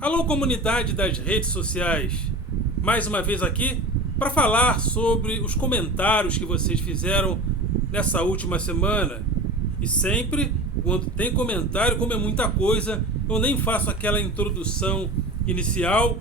Alô, comunidade das redes sociais, mais uma vez aqui para falar sobre os comentários que vocês fizeram nessa última semana. E sempre, quando tem comentário, como é muita coisa, eu nem faço aquela introdução inicial.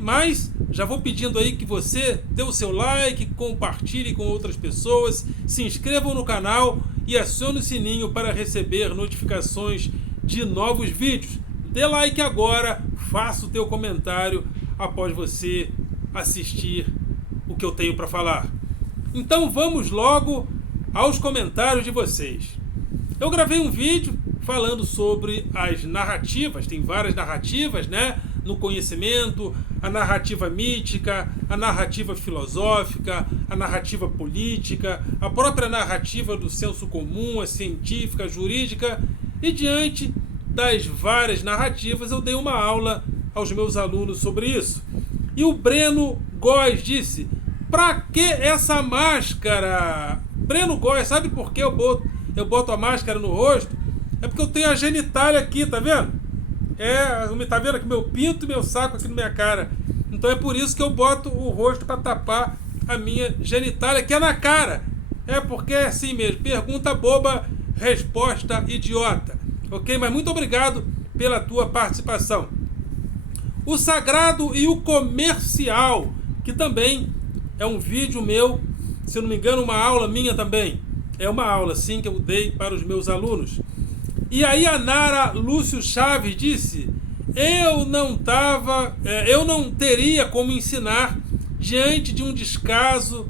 Mas já vou pedindo aí que você dê o seu like, compartilhe com outras pessoas, se inscrevam no canal e acione o sininho para receber notificações de novos vídeos. Dê like agora, faça o teu comentário após você assistir o que eu tenho para falar. Então vamos logo aos comentários de vocês. Eu gravei um vídeo falando sobre as narrativas, tem várias narrativas, né? No conhecimento, a narrativa mítica, a narrativa filosófica, a narrativa política, a própria narrativa do senso comum, a científica, a jurídica, e diante das várias narrativas eu dei uma aula aos meus alunos sobre isso. E o Breno Góes disse: pra que essa máscara? Breno Góes, sabe por que eu boto a máscara no rosto? É porque eu tenho a genitália aqui, tá vendo? Tá vendo aqui meu pinto e meu saco aqui na minha cara. Então é por isso que eu boto o rosto para tapar a minha genitália, que é na cara. É porque é assim mesmo. Pergunta boba, resposta idiota. Ok? Mas muito obrigado pela tua participação. O Sagrado e o Comercial, que também é um vídeo meu, se eu não me engano, uma aula minha também. É uma aula, sim, que eu dei para os meus alunos. E aí a Nara Lúcio Chaves disse: eu não teria como ensinar diante de um descaso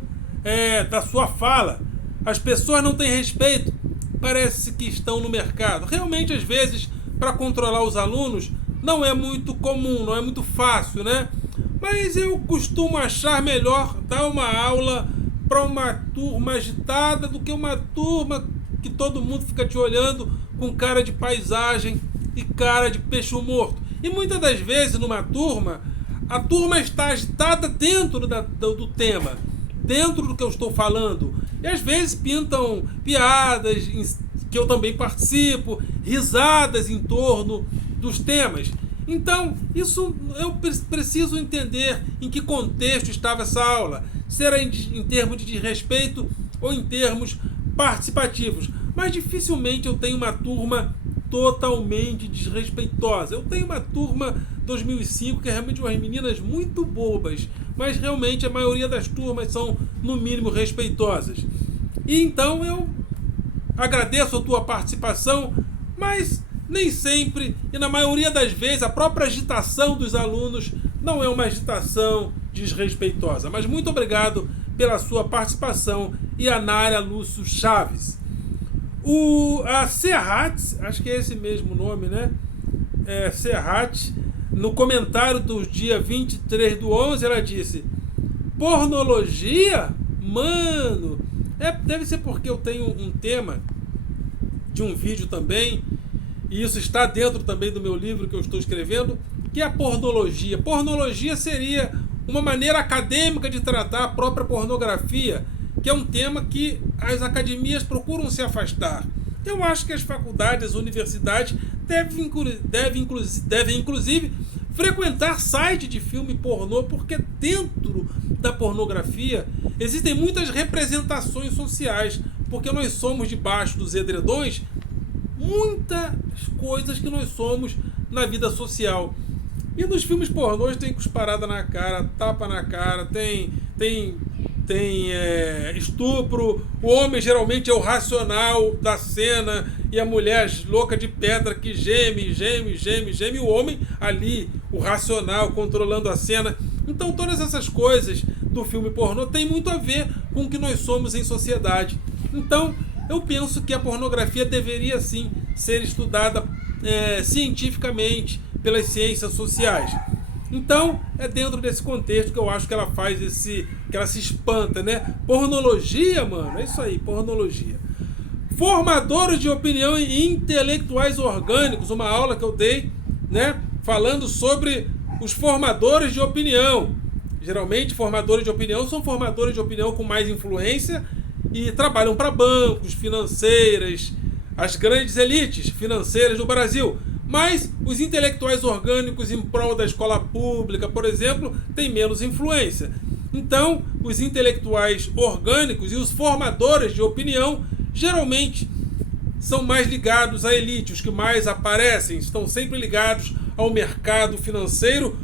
da sua fala. As pessoas não têm respeito, parece que estão no mercado. Realmente, às vezes, para controlar os alunos, não é muito comum, não é muito fácil, né? Mas eu costumo achar melhor dar uma aula para uma turma agitada do que uma turma que todo mundo fica te olhando com cara de paisagem e cara de peixe morto. E muitas das vezes numa turma, a turma está agitada dentro do tema, dentro do que eu estou falando. E às vezes pintam piadas que eu também participo, risadas em torno dos temas. Então, isso eu preciso entender em que contexto estava essa aula. Se era em termos de respeito ou em termos participativos. Mas dificilmente eu tenho uma turma totalmente desrespeitosa. Eu tenho uma turma 2005 que é realmente umas meninas muito bobas, mas realmente a maioria das turmas são no mínimo respeitosas. E então eu agradeço a tua participação, mas nem sempre e na maioria das vezes a própria agitação dos alunos não é uma agitação desrespeitosa. Mas muito obrigado pela sua participação. E a Nara Lúcio Chaves. A Serrat, acho que é esse mesmo nome, né? Serrat, no comentário do dia 23/11, ela disse: pornologia? Mano, deve ser porque eu tenho um tema de um vídeo também, e isso está dentro também do meu livro que eu estou escrevendo, que é a pornologia. Pornologia seria uma maneira acadêmica de tratar a própria pornografia, que é um tema que as academias procuram se afastar. Eu acho que as faculdades, as universidades devem inclusive frequentar site de filme pornô, porque dentro da pornografia existem muitas representações sociais, porque nós somos debaixo dos edredões muitas coisas que nós somos na vida social. E nos filmes pornôs tem cusparada na cara, tapa na cara, tem estupro. O homem geralmente é o racional da cena e a mulher louca de pedra que geme. E o homem ali, o racional, controlando a cena. Então todas essas coisas do filme pornô tem muito a ver com o que nós somos em sociedade. Então eu penso que a pornografia deveria sim ser estudada cientificamente pelas ciências sociais. Então, é dentro desse contexto que eu acho que ela faz que ela se espanta, né? Pornologia, mano, é isso aí, pornologia. Formadores de opinião e intelectuais orgânicos, uma aula que eu dei, né? Falando sobre os formadores de opinião. Geralmente, formadores de opinião são formadores de opinião com mais influência e trabalham para bancos, financeiras, as grandes elites financeiras do Brasil. Mas os intelectuais orgânicos em prol da escola pública, por exemplo, têm menos influência. Então, os intelectuais orgânicos e os formadores de opinião geralmente são mais ligados à elite, os que mais aparecem, estão sempre ligados ao mercado financeiro,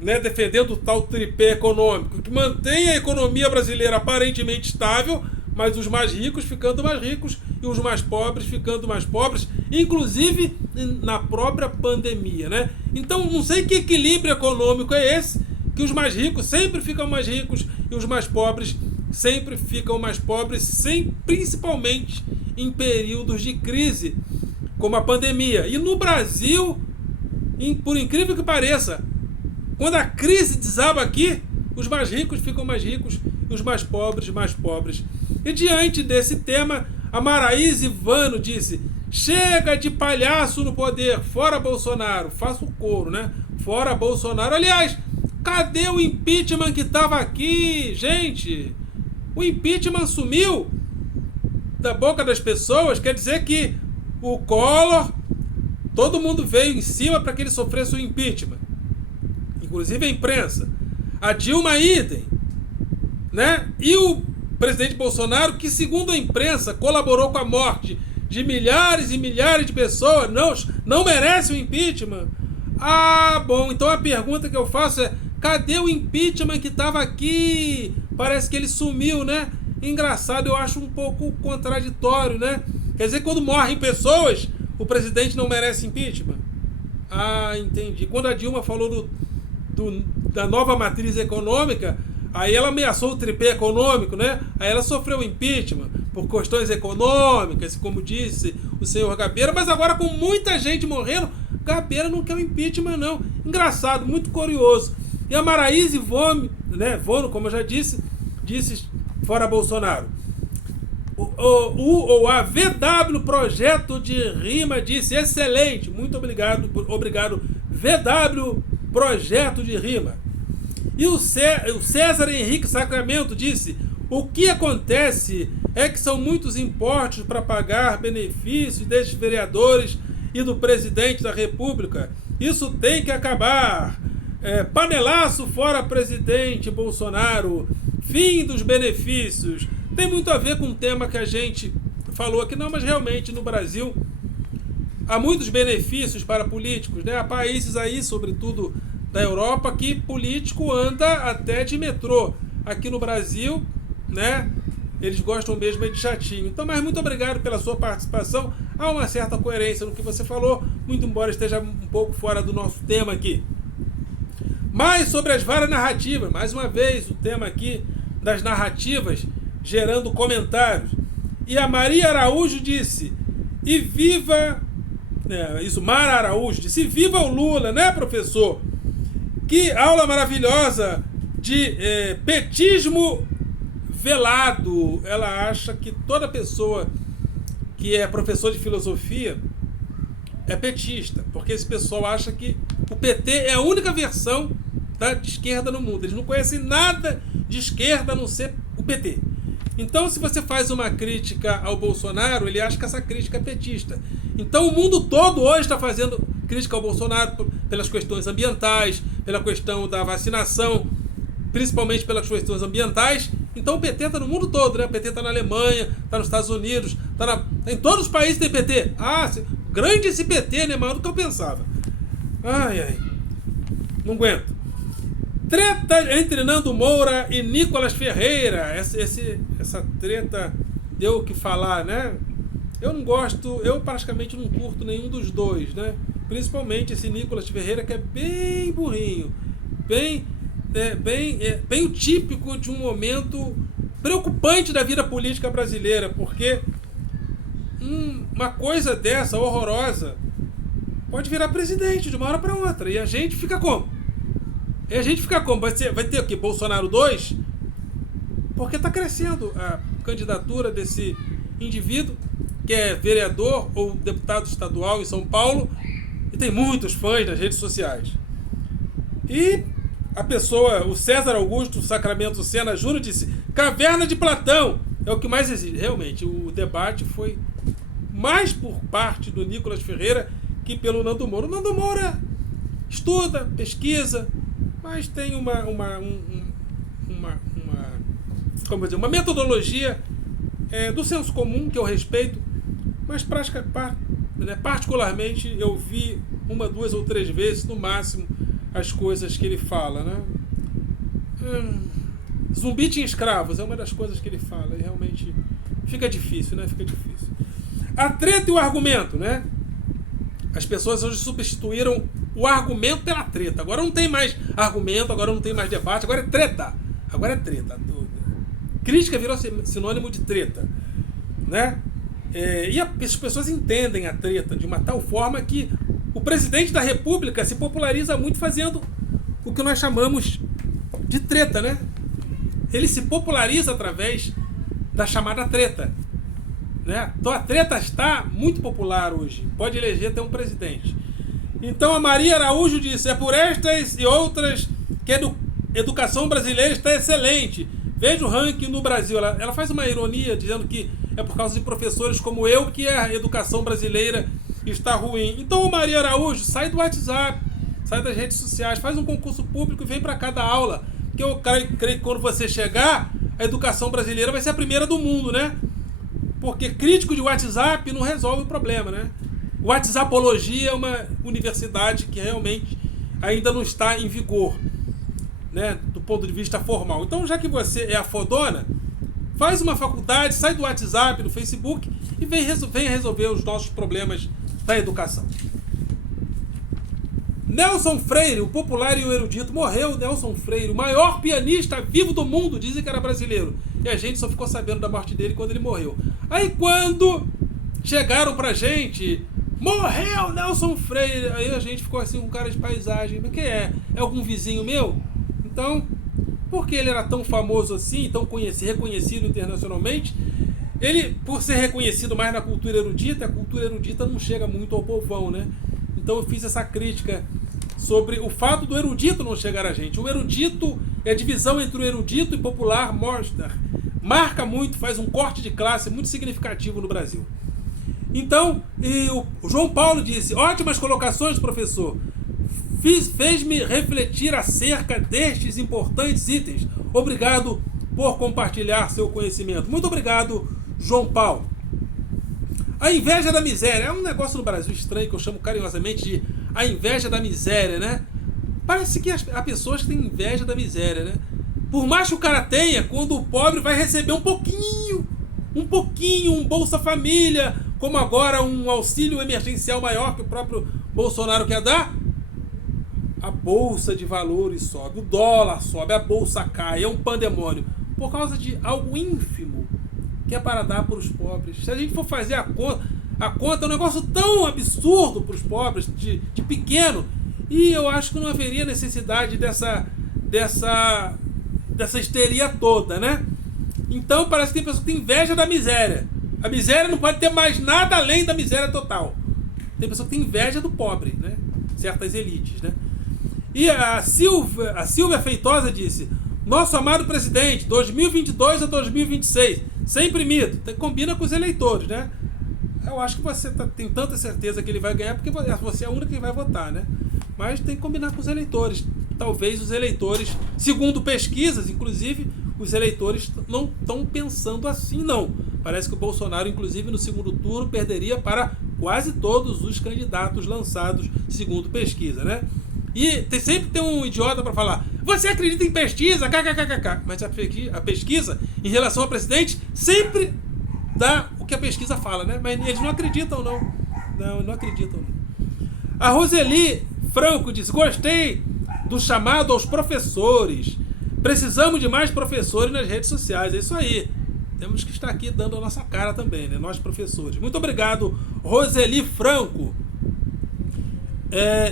né, defendendo o tal tripé econômico, que mantém a economia brasileira aparentemente estável, mas os mais ricos ficando mais ricos e os mais pobres ficando mais pobres, inclusive na própria pandemia, né? Então, não sei que equilíbrio econômico é esse, que os mais ricos sempre ficam mais ricos e os mais pobres sempre ficam mais pobres, principalmente em períodos de crise, como a pandemia. E no Brasil, por incrível que pareça, quando a crise desaba aqui, os mais ricos ficam mais ricos e os mais pobres. E diante desse tema, a Maraísa Ivano disse: chega de palhaço no poder, fora Bolsonaro. Faça o coro, né? Fora Bolsonaro. Aliás, cadê o impeachment que estava aqui, gente? O impeachment sumiu da boca das pessoas. Quer dizer que o Collor, todo mundo veio em cima para que ele sofresse o impeachment, inclusive a imprensa. A Dilma idem, né? E o presidente Bolsonaro, que segundo a imprensa colaborou com a morte de milhares e milhares de pessoas, não merece o impeachment. Ah, bom, então a pergunta que eu faço é: cadê o impeachment que estava aqui? Parece que ele sumiu, né? Engraçado, eu acho um pouco contraditório, né? Quer dizer que quando morrem pessoas, o presidente não merece impeachment? Ah, entendi. Quando a Dilma falou da nova matriz econômica, aí ela ameaçou o tripé econômico, né? Aí ela sofreu impeachment por questões econômicas, como disse o senhor Gabeira, mas agora com muita gente morrendo, Gabeira não quer o impeachment, não. Engraçado, muito curioso. E a Maraísa Ivano, né, como eu já disse fora Bolsonaro. A VW Projeto de Rima disse: excelente, muito obrigado, VW Projeto de Rima. E o César Henrique Sacramento disse: o que acontece é que são muitos impostos para pagar benefícios desses vereadores e do presidente da República. Isso tem que acabar. Panelaço fora presidente Bolsonaro. Fim dos benefícios. Tem muito a ver com o tema que a gente falou aqui, não, mas realmente no Brasil há muitos benefícios para políticos, né? Há países aí, sobretudo da Europa, que político anda até de metrô. Aqui no Brasil, né, eles gostam mesmo de chatinho. Então, mas muito obrigado pela sua participação. Há uma certa coerência no que você falou, muito embora esteja um pouco fora do nosso tema aqui. Mas sobre as várias narrativas, mais uma vez o tema aqui das narrativas gerando comentários. E a Maria Araújo disse: e viva... Mara Araújo disse: viva o Lula, né, professor? Que aula maravilhosa de petismo velado. Ela acha que toda pessoa que é professor de filosofia é petista, porque esse pessoal acha que o PT é a única versão de esquerda no mundo. Eles não conhecem nada de esquerda a não ser o PT. Então, se você faz uma crítica ao Bolsonaro, ele acha que essa crítica é petista. Então, o mundo todo hoje está fazendo crítica ao Bolsonaro pelas questões ambientais, pela questão da vacinação, principalmente pelas questões ambientais. Então, o PT está no mundo todo, né? O PT está na Alemanha, está nos Estados Unidos, em todos os países tem PT. Ah, grande esse PT, né? Maior do que eu pensava. Ai. Não aguento. Treta entre Nando Moura e Nicolas Ferreira. Essa treta deu o que falar, né? Eu não gosto, eu praticamente não curto nenhum dos dois, né? Principalmente esse Nicolas Ferreira, que é bem burrinho, bem o típico de um momento preocupante da vida política brasileira, porque uma coisa dessa, horrorosa, pode virar presidente de uma hora para outra, e a gente fica como? Vai ter o quê? Bolsonaro 2? Porque está crescendo a candidatura desse indivíduo, que é vereador ou deputado estadual em São Paulo, e tem muitos fãs nas redes sociais. E a pessoa, o César Augusto Sacramento Sena Júnior, disse: caverna de Platão é o que mais existe. Realmente, o debate foi mais por parte do Nicolas Ferreira, que pelo Nando Moura. O Nando Moura estuda, pesquisa, mas tem uma metodologia do senso comum, que eu respeito, mas particularmente eu vi 1, 2 ou 3 vezes, no máximo, as coisas que ele fala, né? Zumbi tinha escravos, é uma das coisas que ele fala, e realmente fica difícil, né? Fica difícil. A treta e o argumento, né? As pessoas hoje substituíram o argumento pela treta. Agora não tem mais argumento, agora não tem mais debate, agora é treta. Agora é treta. Crítica virou sinônimo de treta, né? E as pessoas entendem a treta de uma tal forma que o presidente da República se populariza muito fazendo o que nós chamamos de treta, né? Ele se populariza através da chamada treta, né? Então a treta está muito popular hoje. Pode eleger até um presidente. Então a Maria Araújo disse: é por estas e outras que a educação brasileira está excelente. Veja o ranking no Brasil. Ela faz uma ironia dizendo que é por causa de professores como eu que a educação brasileira está ruim. Então, Maria Araújo, sai do WhatsApp, sai das redes sociais, faz um concurso público e vem para cada aula. Porque eu creio que quando você chegar, a educação brasileira vai ser a primeira do mundo, né? Porque crítico de WhatsApp não resolve o problema, né? WhatsAppologia é uma universidade que realmente ainda não está em vigor, né, do ponto de vista formal. Então, já que você é a fodona, faz uma faculdade, sai do WhatsApp, do Facebook e vem resolver os nossos problemas da educação. Nelson Freire, o popular e o erudito. Morreu Nelson Freire, o maior pianista vivo do mundo. Dizem que era brasileiro. E a gente só ficou sabendo da morte dele quando ele morreu. Aí quando chegaram pra gente: morreu Nelson Freire. Aí a gente ficou assim, um cara de paisagem. Mas quem é? É algum vizinho meu? Então, por que ele era tão famoso assim, tão reconhecido internacionalmente? Ele, por ser reconhecido mais na cultura erudita, a cultura erudita não chega muito ao povão, né? Então eu fiz essa crítica sobre o fato do erudito não chegar a gente. O erudito, a divisão entre o erudito e popular marca muito, faz um corte de classe muito significativo no Brasil. Então, o João Paulo disse: ótimas colocações, professor. Fez-me refletir acerca destes importantes itens. Obrigado por compartilhar seu conhecimento. Muito obrigado, João Paulo. A inveja da miséria é um negócio no Brasil estranho que eu chamo carinhosamente de a inveja da miséria, né? Parece que há pessoas que têm inveja da miséria, né? Por mais que o cara tenha, quando o pobre vai receber um pouquinho, um Bolsa Família, como agora um auxílio emergencial maior que o próprio Bolsonaro quer dar, a bolsa de valores sobe, o dólar sobe, a bolsa cai, é um pandemônio, por causa de algo ínfimo que é para dar para os pobres. Se a gente for fazer a conta é um negócio tão absurdo para os pobres, de pequeno, e eu acho que não haveria necessidade dessa histeria toda, né? Então parece que tem pessoas que têm inveja da miséria. A miséria não pode ter mais nada além da miséria total. Tem pessoa que tem inveja do pobre, né? Certas elites, né? E a Silvia Feitosa disse: nosso amado presidente, 2022 a 2026, sempre mito. Combina com os eleitores, né? Eu acho que você tem tanta certeza que ele vai ganhar porque você é a única que vai votar, né? Mas tem que combinar com os eleitores. Talvez os eleitores, segundo pesquisas, inclusive, os eleitores não estão pensando assim, não. Parece que o Bolsonaro, inclusive, no segundo turno, perderia para quase todos os candidatos lançados, segundo pesquisa, né? E sempre tem um idiota para falar: você acredita em pesquisa? KKKK. Mas a pesquisa, em relação ao presidente, sempre dá o que a pesquisa fala, né? Mas eles não acreditam, não. Não acreditam, não. A Roseli Franco disse: gostei do chamado aos professores. Precisamos de mais professores nas redes sociais. É isso aí. Temos que estar aqui dando a nossa cara também, né? Nós professores. Muito obrigado, Roseli Franco.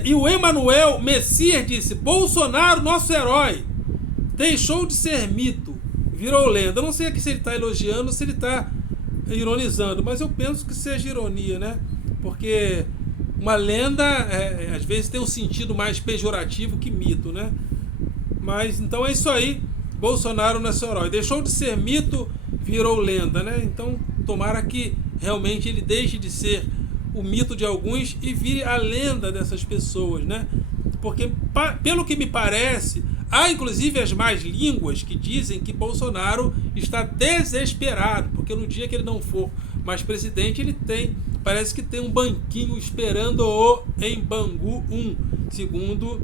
E o Emanuel Messias disse: Bolsonaro, nosso herói, deixou de ser mito, virou lenda. Eu não sei aqui se ele está elogiando ou se ele está ironizando, mas eu penso que seja ironia, né? Porque uma lenda às vezes tem um sentido mais pejorativo que mito, né? Mas então é isso aí. Bolsonaro, nosso herói, deixou de ser mito, virou lenda, né? Então tomara que realmente ele deixe de ser o mito de alguns e vire a lenda dessas pessoas, né? Porque, pelo que me parece, há inclusive as más línguas que dizem que Bolsonaro está desesperado, porque no dia que ele não for mais presidente, parece que tem um banquinho esperando-o em Bangu 1, segundo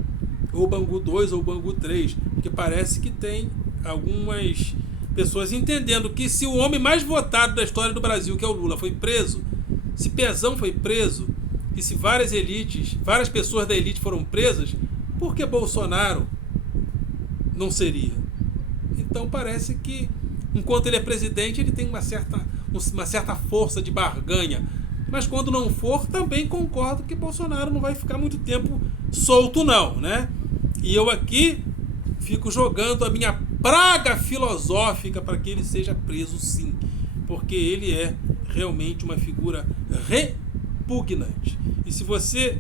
ou Bangu 2 ou Bangu 3, porque parece que tem algumas pessoas entendendo que se o homem mais votado da história do Brasil, que é o Lula, foi preso, se Pezão foi preso, e se várias pessoas da elite foram presas, por que Bolsonaro não seria? Então parece que, enquanto ele é presidente, ele tem uma certa força de barganha. Mas quando não for, também concordo que Bolsonaro não vai ficar muito tempo solto não, né? E eu aqui fico jogando a minha praga filosófica para que ele seja preso sim, porque ele é realmente uma figura repugnante. E se você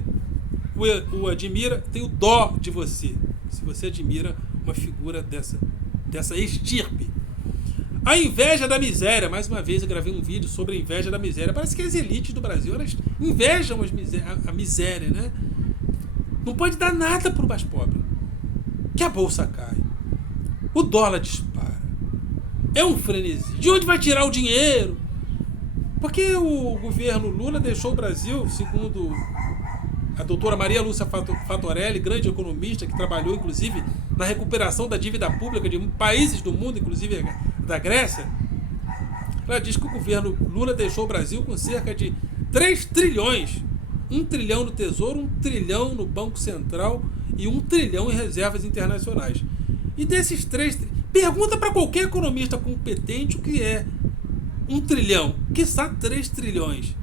o admira, tenho dó de você, se você admira uma figura dessa estirpe. A inveja da miséria. Mais uma vez eu gravei um vídeo sobre a inveja da miséria. Parece que as elites do Brasil, elas invejam a miséria, né? Não pode dar nada para o mais pobre. Que a bolsa cai, o dólar dispara, é um frenesi. De onde vai tirar o dinheiro? Porque o governo Lula deixou o Brasil, segundo a doutora Maria Lúcia Fatorelli, grande economista, que trabalhou inclusive na recuperação da dívida pública de países do mundo, inclusive da Grécia. Ela diz que o governo Lula deixou o Brasil com cerca de 3 trilhões. 1 trilhão no Tesouro, 1 trilhão no Banco Central e 1 trilhão em reservas internacionais. E desses 3... Pergunta para qualquer economista competente o que é 1 trilhão, quiçá 3 trilhões.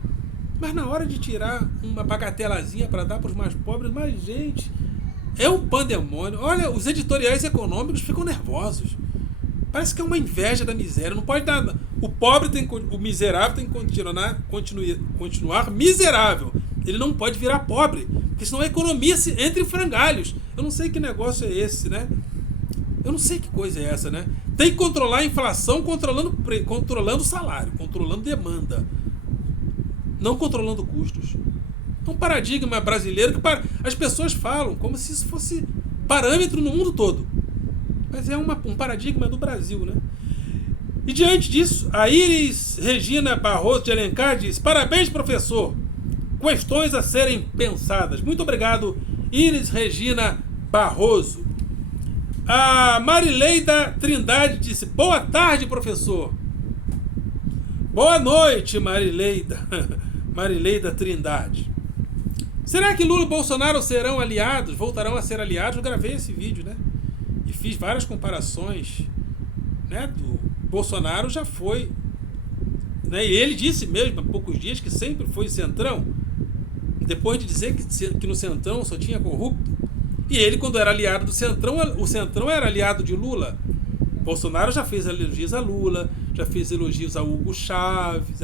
Mas na hora de tirar uma bagatelazinha para dar para os mais pobres, mas gente, é um pandemônio. Olha, os editoriais econômicos ficam nervosos. Parece que é uma inveja da miséria. Não pode dar. O miserável tem que continuar miserável. Ele não pode virar pobre, porque senão a economia entra em frangalhos. Eu não sei que negócio é esse, né? Eu não sei que coisa é essa, né? Tem que controlar a inflação controlando o salário, controlando demanda, não controlando custos. É um paradigma brasileiro que as pessoas falam como se isso fosse parâmetro no mundo todo. Mas é um paradigma do Brasil, né? E diante disso, a Iris Regina Barroso de Alencar diz: parabéns, professor. Questões a serem pensadas. Muito obrigado, Iris Regina Barroso. A Marileida Trindade disse: boa tarde, professor. Boa noite, Marileida. Marileida Trindade. Será que Lula e Bolsonaro serão aliados? Voltarão a ser aliados? Eu gravei esse vídeo, né? E fiz várias comparações, né? Do Bolsonaro já foi, né? E ele disse mesmo há poucos dias que sempre foi centrão, depois de dizer que no centrão só tinha corrupto. E ele, quando era aliado do centrão, o centrão era aliado de Lula. Bolsonaro já fez elogios a Lula, já fez elogios a Hugo Chávez.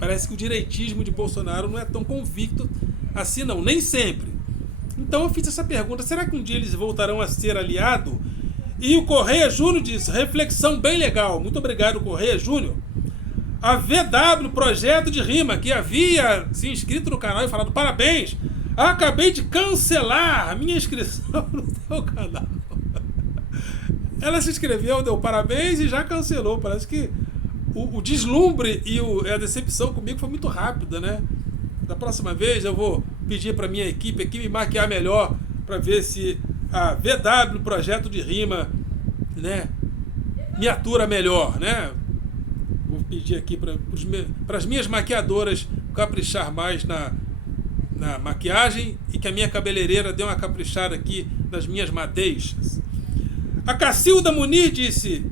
Parece que o direitismo de Bolsonaro não é tão convicto assim não, nem sempre. Então eu fiz essa pergunta: será que um dia eles voltarão a ser aliados? E o Correia Júnior disse: reflexão bem legal. Muito obrigado, Correia Júnior. A VW Projeto de Rima, que havia se inscrito no canal e falado parabéns, acabei de cancelar a minha inscrição no teu canal. Ela se inscreveu, deu parabéns e já cancelou. Parece que o deslumbre e a decepção comigo foi muito rápida, né? Da próxima vez eu vou pedir para minha equipe aqui me maquiar melhor para ver se a VW Projeto de Rima, né, me atura melhor, né? Vou pedir aqui para as minhas maquiadoras caprichar mais na maquiagem e que a minha cabeleireira dê uma caprichada aqui nas minhas madeixas. A Cacilda Munir disse: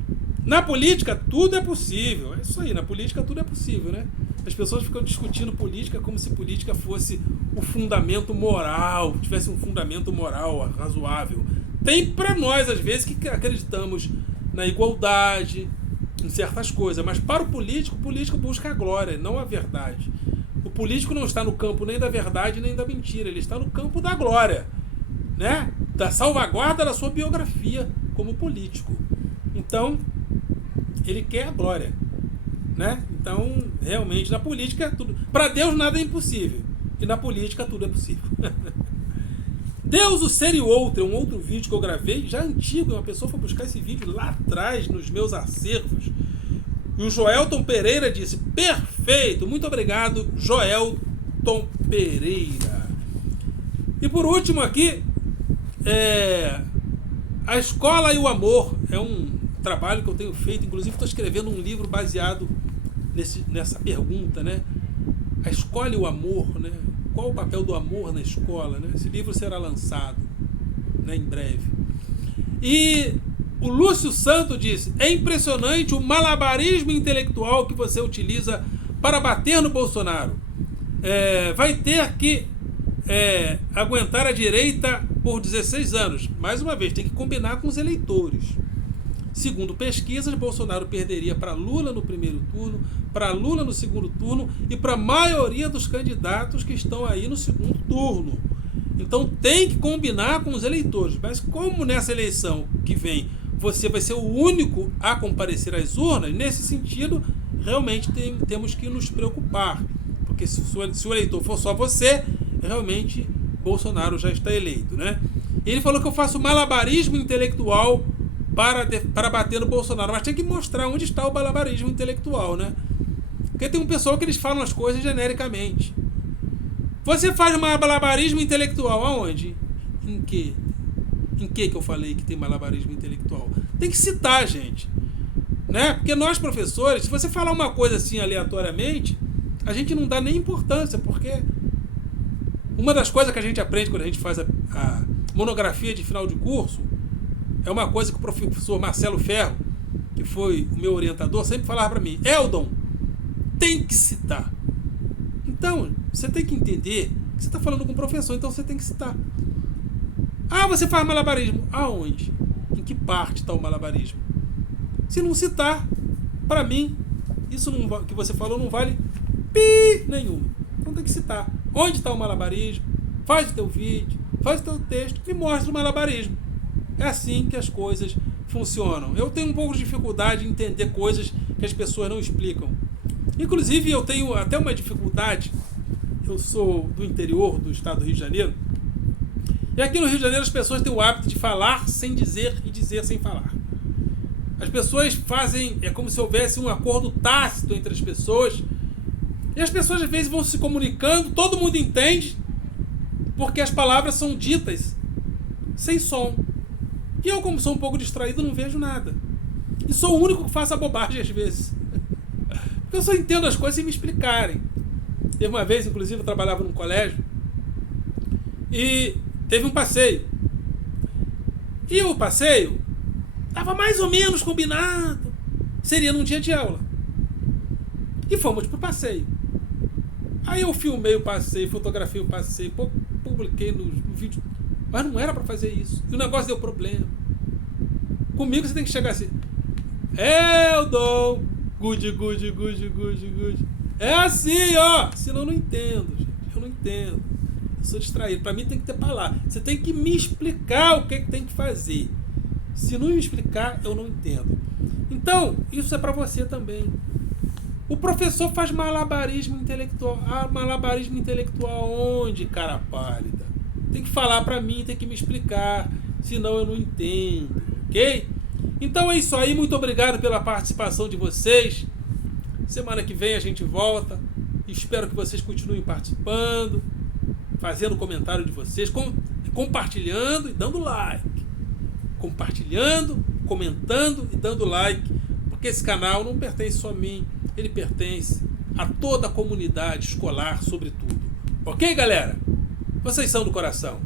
na política tudo é possível. É isso aí, na política tudo é possível, né? As pessoas ficam discutindo política como se política fosse o fundamento moral, tivesse um fundamento moral razoável. Tem para nós, às vezes, que acreditamos na igualdade, em certas coisas, mas para o político busca a glória, não a verdade. O político não está no campo nem da verdade nem da mentira, ele está no campo da glória, né? Da salvaguarda da sua biografia como político. Então, ele quer a glória, né? Então, realmente, na política, tudo. Para Deus nada é impossível. E na política tudo é possível. Deus, o Ser e o Outro é um outro vídeo que eu gravei, já antigo. Uma pessoa foi buscar esse vídeo lá atrás, nos meus acervos. E o Joelton Pereira disse: perfeito, muito obrigado, Joelton Pereira. E por último aqui, A Escola e o Amor. É um trabalho que eu tenho feito, inclusive estou escrevendo um livro baseado nessa pergunta, né? A escola e o amor, né? Qual o papel do amor na escola, né? Esse livro será lançado, né, em breve. E o Lúcio Santo disse: é impressionante o malabarismo intelectual que você utiliza para bater no Bolsonaro. Vai ter que aguentar a direita por 16 anos. Mais uma vez, tem que combinar com os eleitores. Segundo pesquisas, Bolsonaro perderia para Lula no primeiro turno, para Lula no segundo turno e para a maioria dos candidatos que estão aí no segundo turno. Então tem que combinar com os eleitores. Mas como nessa eleição que vem você vai ser o único a comparecer às urnas, nesse sentido, realmente temos que nos preocupar. Porque se o eleitor for só você, realmente Bolsonaro já está eleito, né? Ele falou que eu faço malabarismo intelectual para bater no Bolsonaro, mas tem que mostrar onde está o malabarismo intelectual, né? Porque tem um pessoal que eles falam as coisas genericamente. Você faz malabarismo intelectual aonde? Em que? Em que eu falei que tem malabarismo intelectual? Tem que citar, gente, né? Porque nós, professores, se você falar uma coisa assim aleatoriamente, a gente não dá nem importância, porque uma das coisas que a gente aprende quando a gente faz a monografia de final de curso é uma coisa que o professor Marcelo Ferro, que foi o meu orientador, sempre falava para mim: Eldon, tem que citar. Então, você tem que entender que você está falando com o professor, então você tem que citar. Ah, você faz malabarismo. Aonde? Em que parte está o malabarismo? Se não citar, para mim, isso que você falou não vale pi nenhum. Então tem que citar. Onde está o malabarismo? Faz o teu vídeo, faz o teu texto e mostra o malabarismo. É assim que as coisas funcionam. Eu tenho um pouco de dificuldade em entender coisas que as pessoas não explicam. Inclusive, eu tenho até uma dificuldade. Eu sou do interior do estado do Rio de Janeiro. E aqui no Rio de Janeiro as pessoas têm o hábito de falar sem dizer e dizer sem falar. As pessoas fazem... É como se houvesse um acordo tácito entre as pessoas. E as pessoas às vezes vão se comunicando, todo mundo entende, porque as palavras são ditas sem som. E eu, como sou um pouco distraído, não vejo nada. E sou o único que faço a bobagem às vezes. Porque eu só entendo as coisas sem me explicarem. Teve uma vez, inclusive, eu trabalhava num colégio e teve um passeio. E o passeio estava mais ou menos combinado. Seria num dia de aula. E fomos pro passeio. Aí eu filmei o passeio, fotografei o passeio, publiquei no vídeo. Mas não era para fazer isso. E o negócio deu problema. Comigo você tem que chegar assim: Eldon, good. É assim, ó. Senão eu não entendo, gente. Eu não entendo. Eu sou distraído. Para mim tem que ter palavra. Você tem que me explicar o que tem que fazer. Se não me explicar, eu não entendo. Então, isso é para você também. O professor faz malabarismo intelectual. Ah, malabarismo intelectual onde, cara pálida? Tem que falar para mim, tem que me explicar. Senão eu não entendo. Ok? Então é isso aí. Muito obrigado pela participação de vocês. Semana que vem a gente volta. Espero que vocês continuem participando, fazendo comentário de vocês, compartilhando e dando like. Compartilhando, comentando e dando like. Porque esse canal não pertence só a mim. Ele pertence a toda a comunidade escolar, sobretudo. Ok, galera? Vocês são do coração.